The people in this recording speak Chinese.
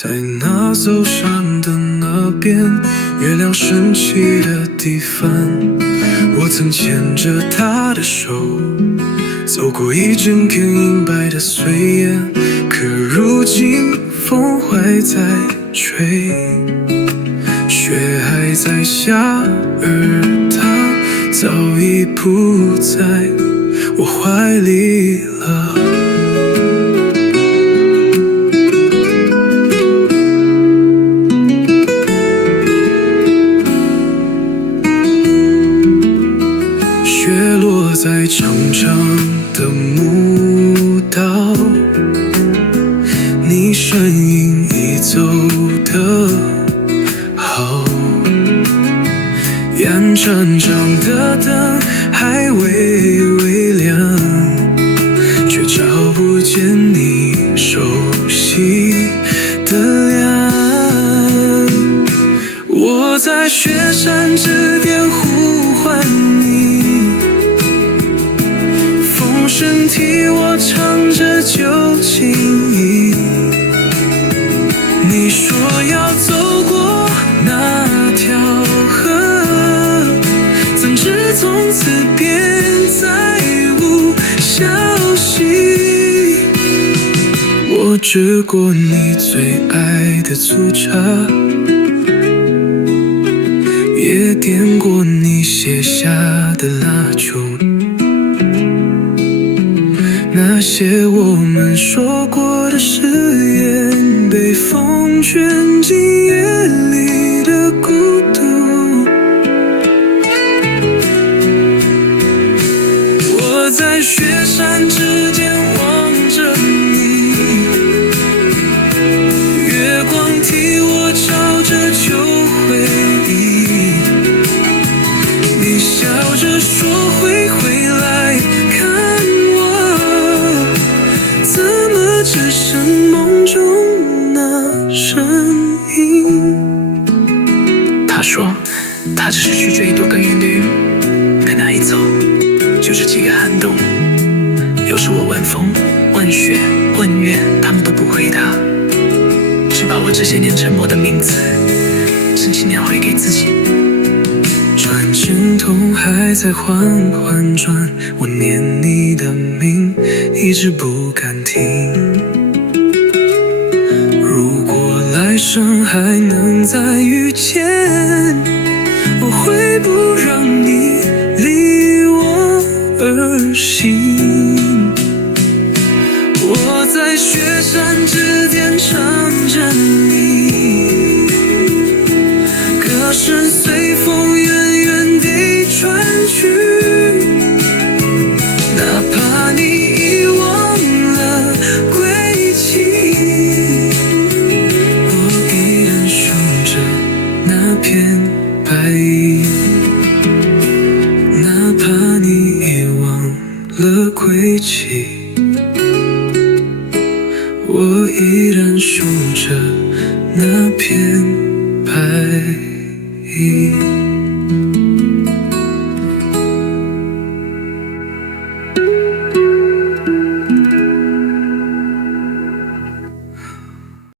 在那走山的那边，月亮升起的地方，我曾牵着她的手，走过一整片银白的岁月。可如今风还在吹，雪还在下，而她早已不在我怀里了。雪落在长长的墓道，你身影已走得好，眼睁睁的灯还微微亮，却找不见你熟悉的脸。我在雪山之巅呼唤你，风声替我唱着旧情意。你说要走过那条河，怎知从此便再无消息。我吃过你最爱的粗茶，也点过你写下的蜡烛，那些我们说过的誓言，被风卷进夜里的孤独。我在雪山之间望着你，月光替我照着旧回忆。你笑着说会回来看我，怎么只剩梦中那身影？他说他只是去追一朵更远的云，可那一走就是几个寒冬。有时我问风问雪问月，他们都不回答，只把我这些年沉默的名字深情描绘给自己。转针筒还在缓缓转，我念你的名一直不敢停。如果来生还能再遇见，我会不让你离我而行。我在雪山之巅唱着你，歌声随风远远地传去。哪怕你遗忘了归期，我依然数着那片白衣。哪怕你遗忘了归期，我依然数着那片白衣。